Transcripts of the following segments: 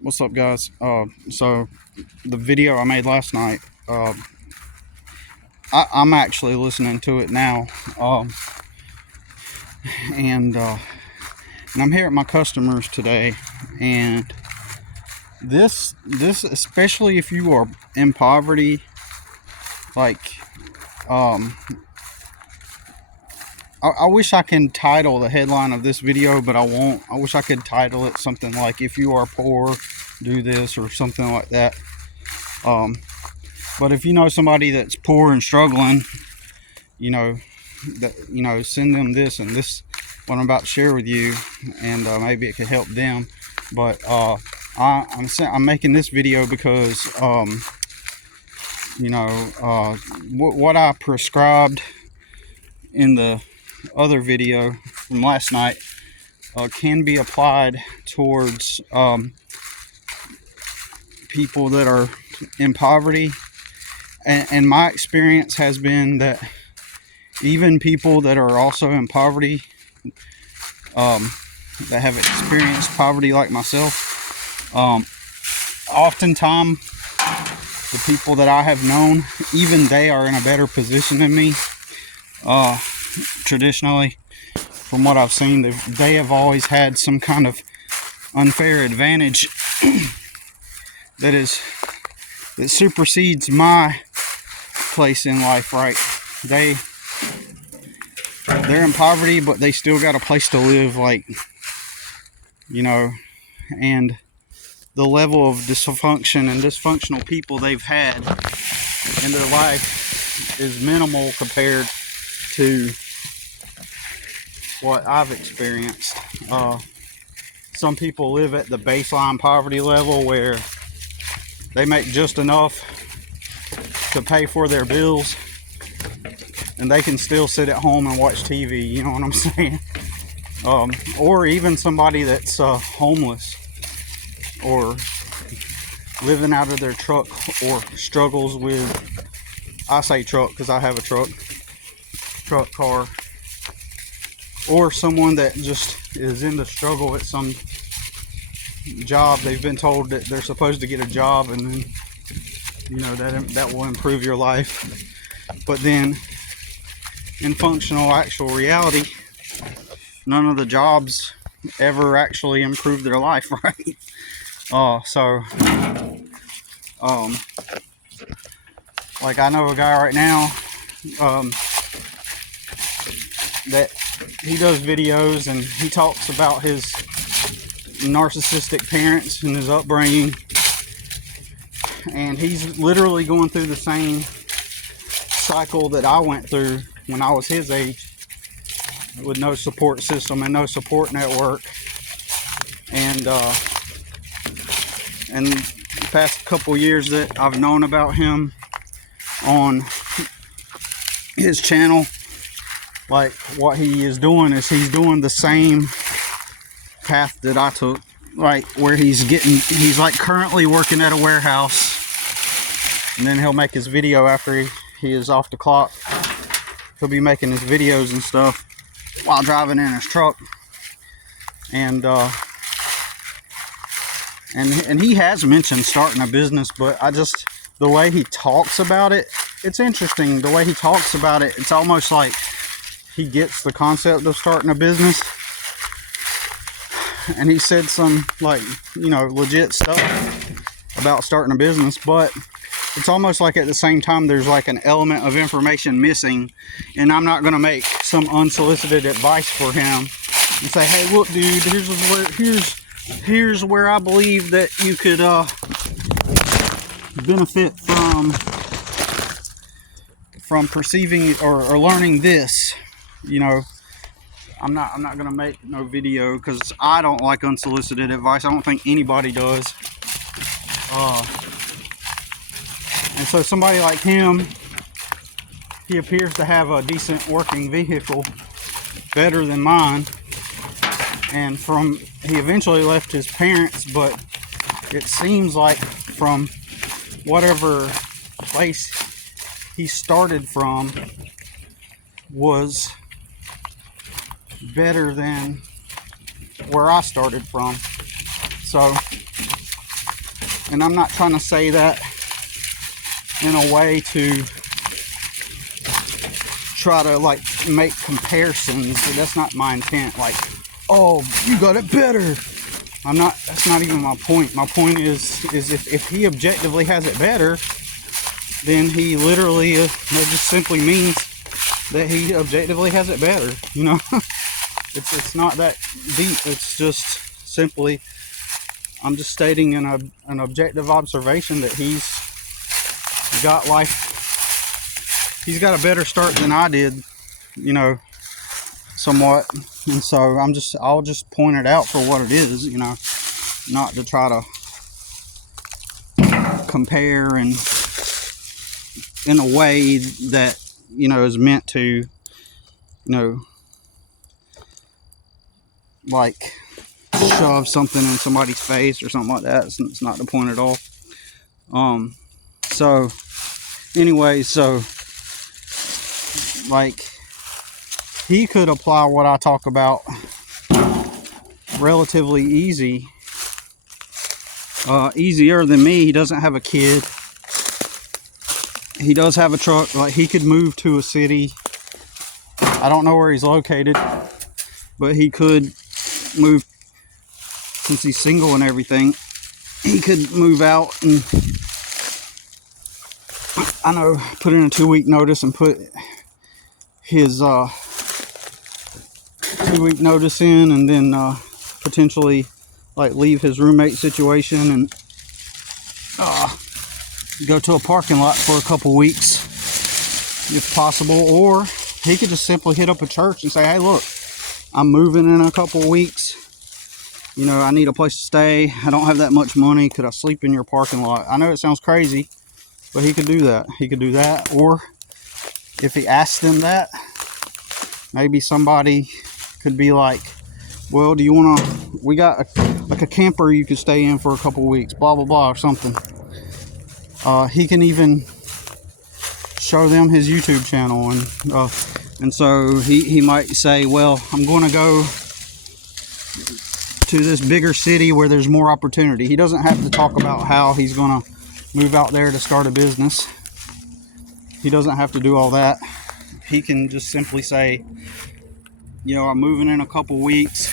What's up, guys? So the video I made last night, I'm actually listening to it now, um, and I'm here at my customers today, and this especially if you are in poverty, like, um, I wish I can title the headline of this video, but I won't. I wish I could title it something like "If you are poor, do this" or something like that. Um, But if you know somebody that's poor and struggling, you know, send them this and this, what I'm about to share with you, and maybe it could help them. But I'm making this video because, what I prescribed in the other video from last night can be applied towards people that are in poverty. And my experience has been that even people that are also in poverty, that have experienced poverty like myself, oftentimes the people that I have known, even they are in a better position than me. Traditionally, from what I've seen, they have always had some kind of unfair advantage that supersedes my place in life, right? They're in poverty, but they still got a place to live, like, and the level of dysfunction and dysfunctional people they've had in their life is minimal compared to what I've experienced. Some people live at the baseline poverty level where they make just enough to pay for their bills, and they can still sit at home and watch TV, you know what I'm saying? Or even somebody that's homeless or living out of their truck, or struggles with, I say truck because I have a truck car, or someone that just is in the struggle at some job. They've been told that they're supposed to get a job, and then that will improve your life, but then in functional actual reality, none of the jobs ever actually improve their life, right? Like, I know a guy right now that he does videos, and he talks about his narcissistic parents and his upbringing, and he's literally going through the same cycle that I went through when I was his age, with no support system and no support network. And the past couple years that I've known about him on his channel, like, what he is doing is he's doing the same path that I took, like, where he's like currently working at a warehouse, and then he'll make his video after he is off the clock. He'll be making his videos and stuff while driving in his truck, and he has mentioned starting a business, but the way he talks about it, it's interesting. The way he talks about it, it's almost like he gets the concept of starting a business, and he said some, like, legit stuff about starting a business, but it's almost like at the same time there's like an element of information missing. And I'm not going to make some unsolicited advice for him and say, hey, look, dude, here's where I believe that you could benefit from perceiving or learning this. I'm not going to make no video because I don't like unsolicited advice. I don't think anybody does. And so somebody like him, he appears to have a decent working vehicle, better than mine. And he eventually left his parents, but it seems like from whatever place he started from was better than where I started from. So And I'm not trying to say that in a way to try to like make comparisons. That's not my intent. Like, oh, you got it better. That's not even my point. My point is if he objectively has it better, then he literally, that just simply means that he objectively has it better, you know. It's not that deep. It's just simply, I'm just stating an objective observation that he's got he's got a better start than I did, you know, somewhat. And so I'll just point it out for what it is, you know, not to try to compare and in a way that, you know, is meant to, you know, like shove something in somebody's face or something like that. It's not the point at all. So anyway, so like he could apply what I talk about relatively easier than me. He doesn't have a kid. He does have a truck. Like, he could move to a city. I don't know where he's located, but he could move, since he's single and everything. He could move out and, I know, put in a 2-week notice and put his 2-week notice in, and then potentially like leave his roommate situation and go to a parking lot for a couple weeks if possible. Or he could just simply hit up a church and say, hey, look, I'm moving in a couple weeks, you know, I need a place to stay, I don't have that much money, could I sleep in your parking lot? I know it sounds crazy, but he could do that. He could do that. Or if he asked them that, maybe somebody could be like, well, do you want to, we got like a camper you could stay in for a couple weeks, blah blah blah, or something. He can even show them his YouTube channel, and so he might say, well, I'm going to go to this bigger city where there's more opportunity. He doesn't have to talk about how he's going to move out there to start a business. He doesn't have to do all that. He can just simply say, you know, I'm moving in a couple weeks,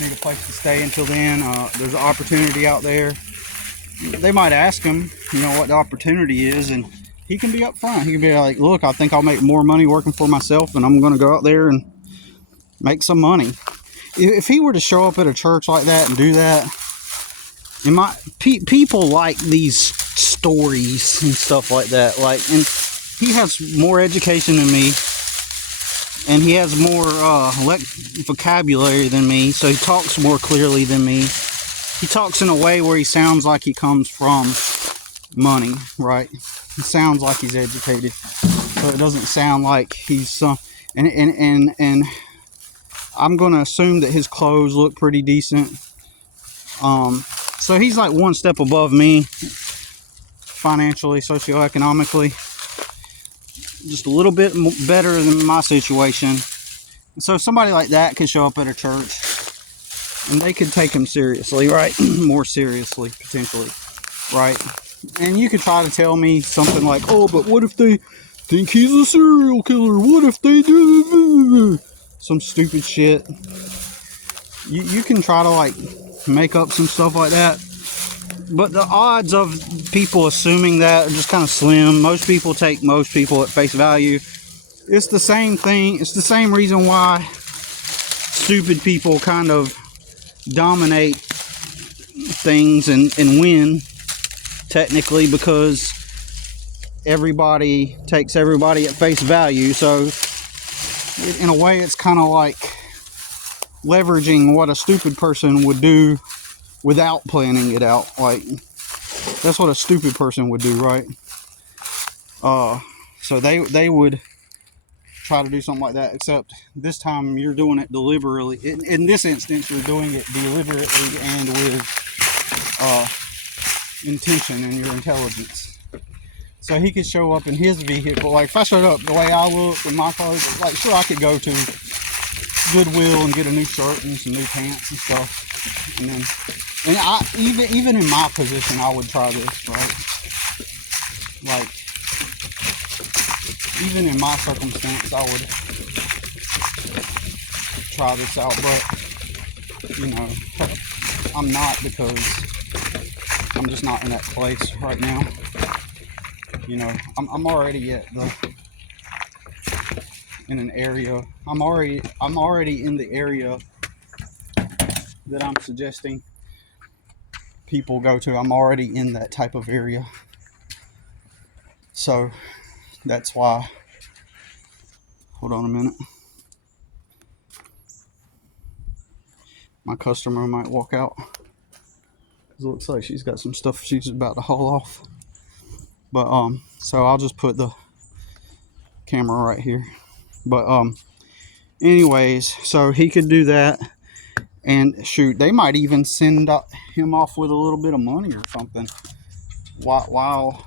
need a place to stay until then. There's an opportunity out there. They might ask him, you know, what the opportunity is, and he can be upfront. He can be like, look, I think I'll make more money working for myself, and I'm going to go out there and make some money. If he were to show up at a church like that and do that, people like these stories and stuff like that. Like, and he has more education than me, and he has more vocabulary than me, so he talks more clearly than me. He talks in a way where he sounds like he comes from money, right? He sounds like he's educated, so it doesn't sound like he's and I'm gonna assume that his clothes look pretty decent. So he's like one step above me financially, socioeconomically, just a little bit better than my situation. So somebody like that could show up at a church, and they could take him seriously, right? More seriously, potentially, right? And you could try to tell me something like, oh, but what if they think he's a serial killer? What if they do some stupid shit? You can try to like make up some stuff like that, but the odds of people assuming that are just kind of slim. Most people take most people at face value. It's the same thing. It's the same reason why stupid people kind of dominate things and win, technically, because everybody takes everybody at face value. So in a way, it's kind of like leveraging what a stupid person would do without planning it out. Like, that's what a stupid person would do, right? So they would try to do something like that, except this time you're doing it deliberately. In this instance, you're doing it deliberately and with intention and your intelligence. So he could show up in his vehicle. Like, if I showed up the way I look with my clothes, like, sure, I could go to Goodwill and get a new shirt and some new pants and stuff, and then And even in my position, I would try this, right? Like, even in my circumstance, I would try this out, but you know, I'm not, because I'm just not in that place right now. You know, I'm already in an area. I'm already in the area that I'm suggesting people go to. I'm already in that type of area, so that's why. Hold on a minute. My customer might walk out. It looks like she's got some stuff she's about to haul off. But so I'll just put the camera right here. But anyways, so he could do that, and shoot, they might even send him off with a little bit of money or something. While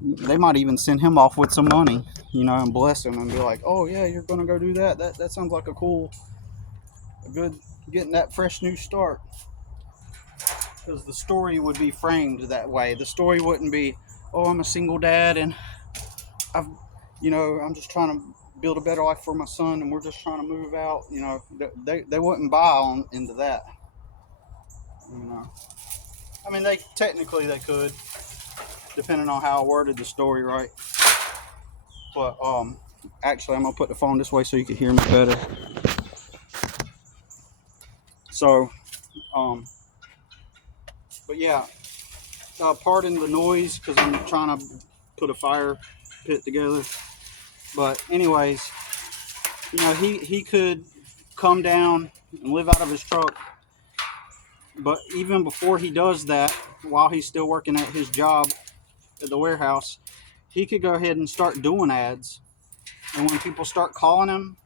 they might even send him off with some money, you know, and bless him and be like, "Oh yeah, you're gonna go do that. That sounds like a good getting that fresh new start." Because the story would be framed that way. The story wouldn't be, "Oh, I'm a single dad and I'm just trying to build a better life for my son, and we're just trying to move out." You know, they wouldn't buy on into that. You know, I mean, they could, depending on how I worded the story, right? But actually, I'm gonna put the phone this way so you can hear me better. So, but yeah, pardon the noise because I'm trying to put a fire pit together. But anyways, you know, he could come down and live out of his truck. But even before he does that, while he's still working at his job at the warehouse, he could go ahead and start doing ads. And when people start calling him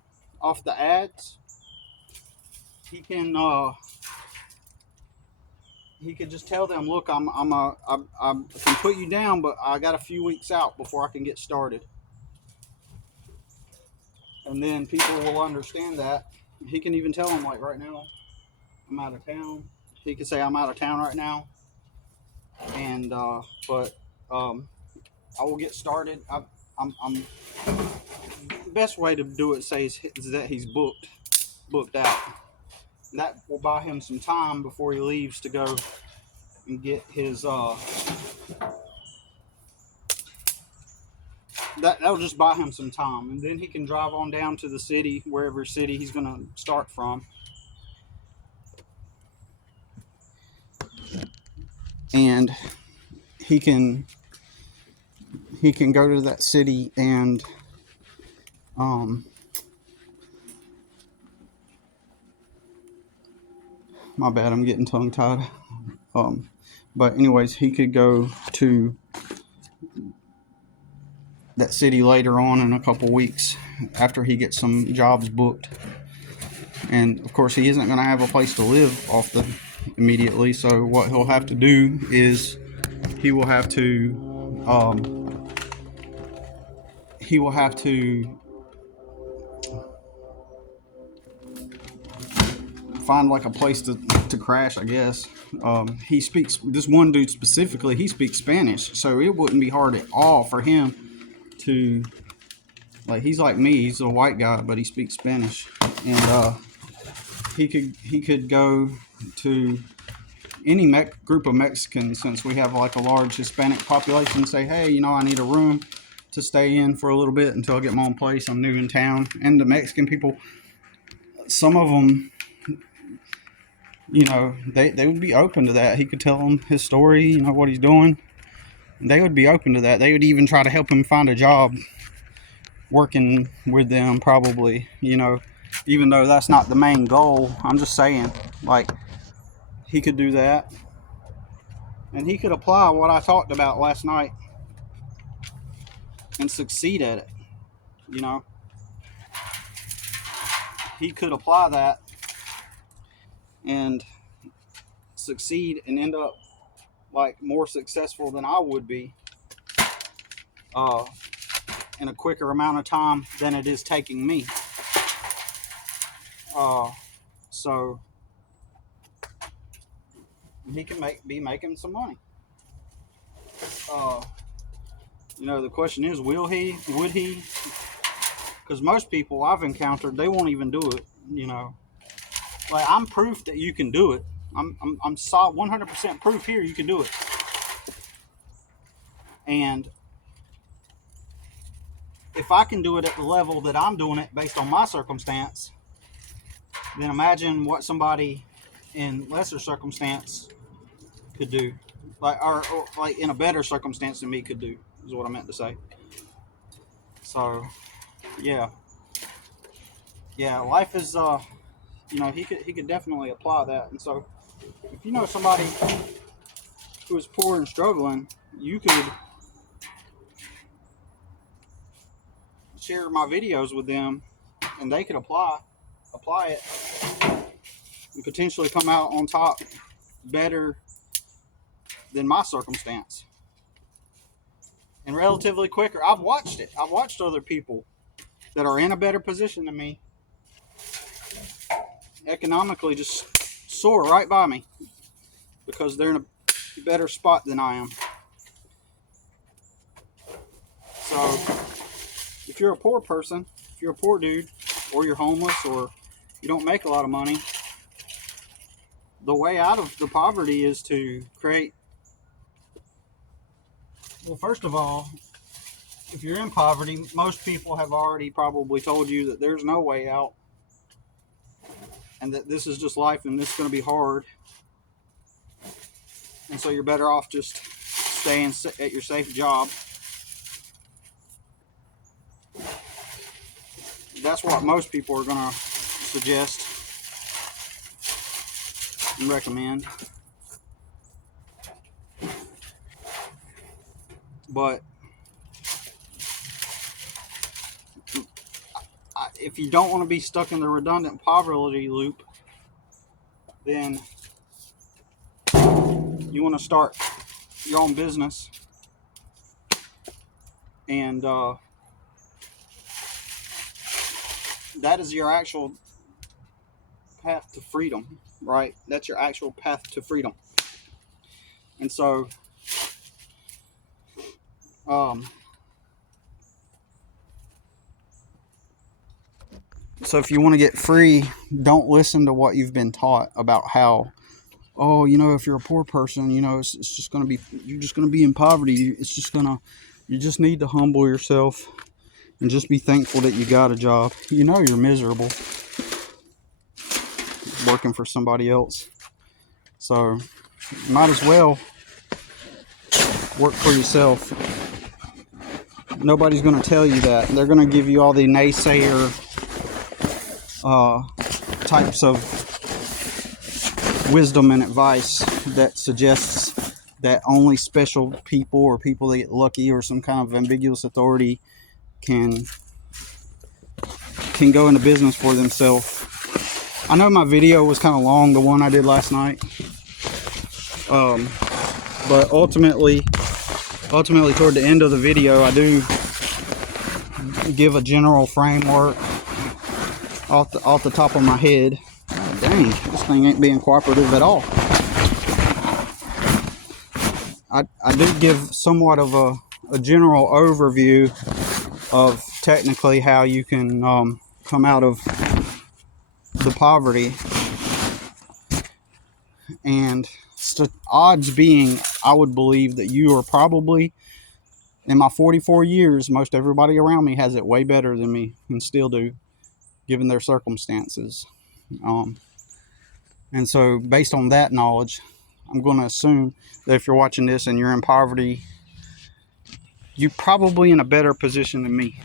off the ads, he can just tell them, "Look, I can put you down, but I got a few weeks out before I can get started." And then people will understand that. He can even tell them, like, right now, I'm out of town. He could say, "I'm out of town right now, and but I will get started. I'm the best way to do it, say, is that he's booked out. That will buy him some time before he leaves to go and get his that'll just buy him some time, and then he can drive on down to the city, wherever city he's going to start from, and he can go to that city and my bad, I'm getting tongue tied. But anyways, he could go to that city later on in a couple weeks after he gets some jobs booked. And of course, he isn't going to have a place to live off the immediately. So what he'll have to do is he will have to find like a place to crash, I guess. This one dude specifically, he speaks Spanish, so it wouldn't be hard at all for him to, like, he's like me, he's a white guy, but he speaks Spanish. And he could go to any group of Mexicans, since we have like a large Hispanic population, say, "Hey, you know, I need a room to stay in for a little bit until I get my own place. I'm new in town." And the Mexican people, some of them, you know, they would be open to that. He could tell them his story, you know, what he's doing. They would be open to that. They would even try to help him find a job working with them, probably, you know, even though that's not the main goal. I'm just saying, like, he could do that. And he could apply what I talked about last night and succeed at it, you know. He could apply that and succeed and end up like more successful than I would be in a quicker amount of time than it is taking me. So he can be making some money. You know, the question is, will he? Would he? Because most people I've encountered, they won't even do it. You know, like I'm proof that you can do it. I'm 100% proof here you can do it. And if I can do it at the level that I'm doing it based on my circumstance, then imagine what somebody in lesser circumstance could do, or like in a better circumstance than me could do, is what I meant to say. So, yeah, life is, you know, he could definitely apply that. And so, if you know somebody who is poor and struggling, you could share my videos with them, and they could apply it, and potentially come out on top better than my circumstance, and relatively quicker. I've watched it. I've watched other people that are in a better position than me economically just soar right by me because they're in a better spot than I am. So if you're a poor person, if you're a poor dude, or you're homeless, or you don't make a lot of money, the way out of the poverty is to create, well, first of all, if you're in poverty, most people have already probably told you that there's no way out and that this is just life and this is going to be hard. And so you're better off just staying at your safe job. That's what most people are going to suggest and recommend. But if you don't want to be stuck in the redundant poverty loop, then you want to start your own business, and that is your actual path to freedom, right? That's your actual path to freedom. And so if you want to get free, don't listen to what you've been taught about how, oh, you know, if you're a poor person, you know, it's just going to be, you're just going to be in poverty. It's just going to, you just need to humble yourself and just be thankful that you got a job. You know, you're miserable working for somebody else. So you might as well work for yourself. Nobody's going to tell you that. They're going to give you all the naysayer types of wisdom and advice that suggests that only special people or people that get lucky or some kind of ambiguous authority can go into business for themselves. I know my video was kind of long, the one I did last night, but ultimately toward the end of the video, I do give a general framework off the top of my head. Oh, dang, this thing ain't being cooperative at all. I did give somewhat of a general overview of technically how you can come out of the poverty, and odds being, I would believe that you are probably, in my 44 years, most everybody around me has it way better than me and still do, given their circumstances. And so based on that knowledge, I'm going to assume that if you're watching this and you're in poverty, you're probably in a better position than me.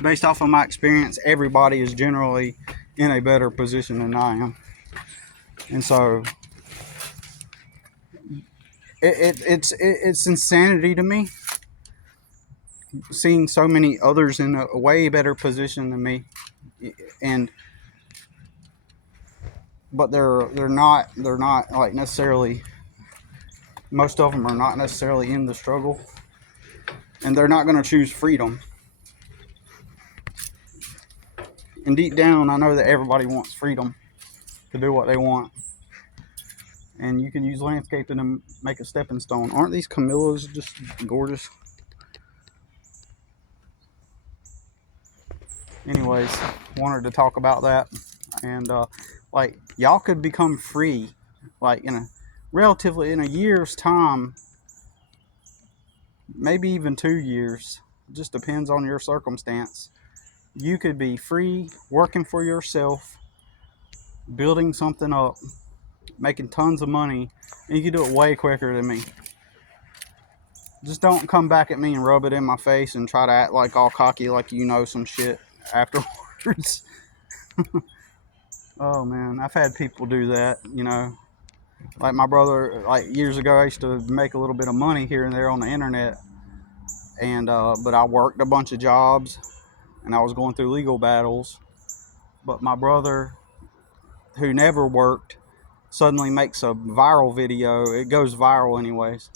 Based off of my experience, everybody is generally in a better position than I am. And so it's insanity to me seeing so many others in a way better position than me, but they're not like necessarily, most of them are not necessarily in the struggle, and they're not going to choose freedom. And deep down, I know that everybody wants freedom to do what they want. And you can use landscaping to make a stepping stone. Aren't these camellias just gorgeous? Anyways, wanted to talk about that. And like, y'all could become free, like in a year's time, maybe even 2 years. Just depends on your circumstance. You could be free, working for yourself, building something up, making tons of money, and you can do it way quicker than me. Just don't come back at me and rub it in my face and try to act like all cocky, like you know some shit afterwards. Oh man, I've had people do that, Like my brother, like years ago, I used to make a little bit of money here and there on the internet, and but I worked a bunch of jobs, and I was going through legal battles. But my brother, who never worked, suddenly makes a viral video. It goes viral anyways.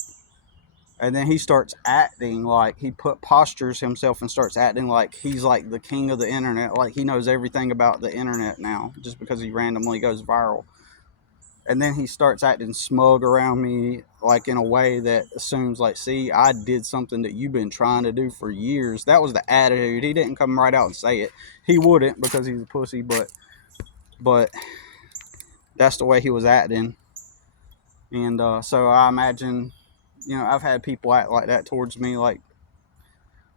And then he starts acting like he postures himself and starts acting like he's like the king of the internet, like he knows everything about the internet now just because he randomly goes viral. And then he starts acting smug around me, like in a way that assumes, like, see, I did something that you've been trying to do for years. That was the attitude. He didn't come right out and say it. He wouldn't because he's a pussy, but that's the way he was acting. And so I imagine, I've had people act like that towards me, like,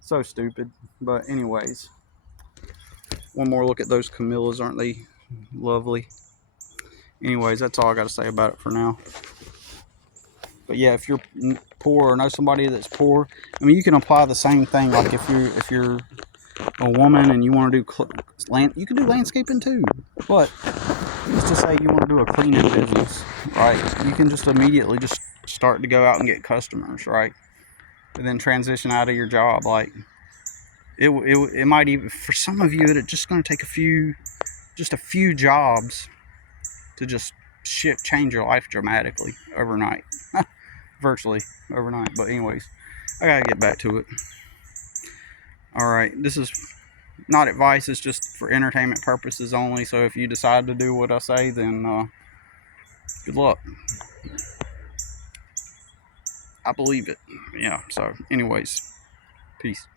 so stupid. But anyways, one more look at those camellias. Aren't they lovely? Anyways, that's all I got to say about it for now. But yeah, if you're poor or know somebody that's poor, I mean, you can apply the same thing. Like if you're a woman and you want to do you can do landscaping too. But let's just say you want to do a cleaning business, right? You can just immediately just start to go out and get customers, right? And then transition out of your job. Like it might even, for some of you, it's just going to take a few jobs to just change your life dramatically overnight. Virtually overnight. But anyways, I gotta get back to it. Alright, this is not advice, it's just for entertainment purposes only. So if you decide to do what I say, then good luck. I believe it. Yeah, so anyways, peace.